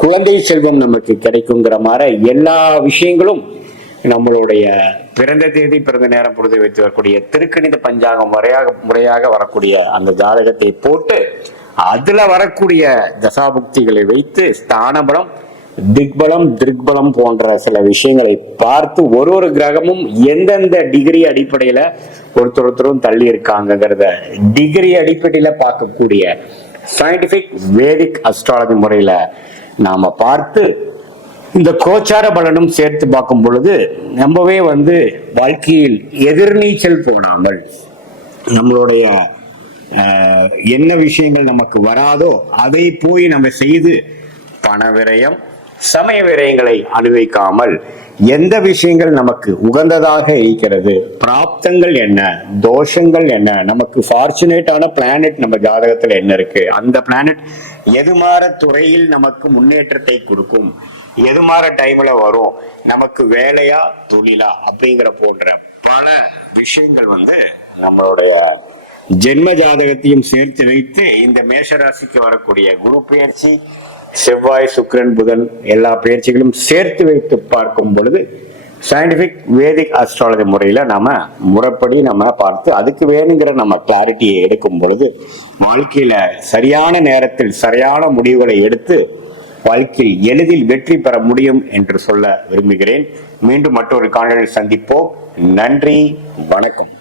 குழந்தை செல்வம் நமக்கு கிடைக்குங்கிற மாதிரி எல்லா விஷயங்களும் நம்மளுடைய பிறந்த தேதி பிறந்த நேரம் பொழுது வைத்து வரக்கூடிய திருக்கணித பஞ்சாங்கம் முறையாக வரக்கூடிய அந்த ஜாதகத்தை போட்டு அதுல வரக்கூடிய தசாபுக்திகளை வைத்து ஸ்தானபலம், திக்பலம், திருக்பலம் போன்ற சில விஷயங்களை பார்த்து ஒரு கிரகமும் எந்தெந்த டிகிரி அடிப்படையில ஒருத்தரும் தள்ளி இருக்காங்கிறத டிகிரி அடிப்படையில பார்க்கக்கூடிய சயின்டிபிக் வேதிக் அஸ்ட்ராலஜி முறையில நாம பார்த்து இந்த கோச்சார பலனும் சேர்த்து பார்க்கும் பொழுது ரொம்பவே வாழ்க்கையில் எதிர்நீச்சல் போடாமல் நம்மளுடைய என்ன விஷயங்கள் நமக்கு வராதோ அதை போய் நம்ம செய்து பண விரயம், சமய விரயங்களை அனுபவிக்காமல் எந்த விஷயங்கள் நமக்கு உகந்ததாக இருக்கிறது, பிராப்தங்கள் என்ன, தோஷங்கள் என்ன, நமக்கு ஃபார்ச்சுனேட்டான பிளானட் நம்ம ஜாதகத்துல என்ன இருக்கு, அந்த பிளானட் எது மாற துறையில் நமக்கு முன்னேற்றத்தை கொடுக்கும், எது மாற டைம்ல வரும், நமக்கு வேலையா தொழிலா அப்படிங்கிற போன்ற பல விஷயங்கள் நம்மளுடைய ஜென்ம ஜாதகத்தையும் சேர்த்து வைத்து இந்த மேஷராசிக்கு வரக்கூடிய குரு பெயர்ச்சி, செவ்வாய், சுக்கிரன், புதன் எல்லா பயிற்சிகளும் சேர்த்து வைத்து பார்க்கும் பொழுது சயின்டிபிக் வேதிக் அஸ்ட்ராலஜி முறையில முறைப்படி பார்த்து அதுக்கு வேணுங்கிற கிளாரிட்டியை எடுக்கும் பொழுது வாழ்க்கையில சரியான நேரத்தில் சரியான முடிவுகளை எடுத்து வாழ்க்கையில் எளிதில் வெற்றி பெற முடியும் என்று சொல்ல விரும்புகிறேன். மீண்டும் மற்றொரு காணொளியில் சந்திப்போம். நன்றி, வணக்கம்.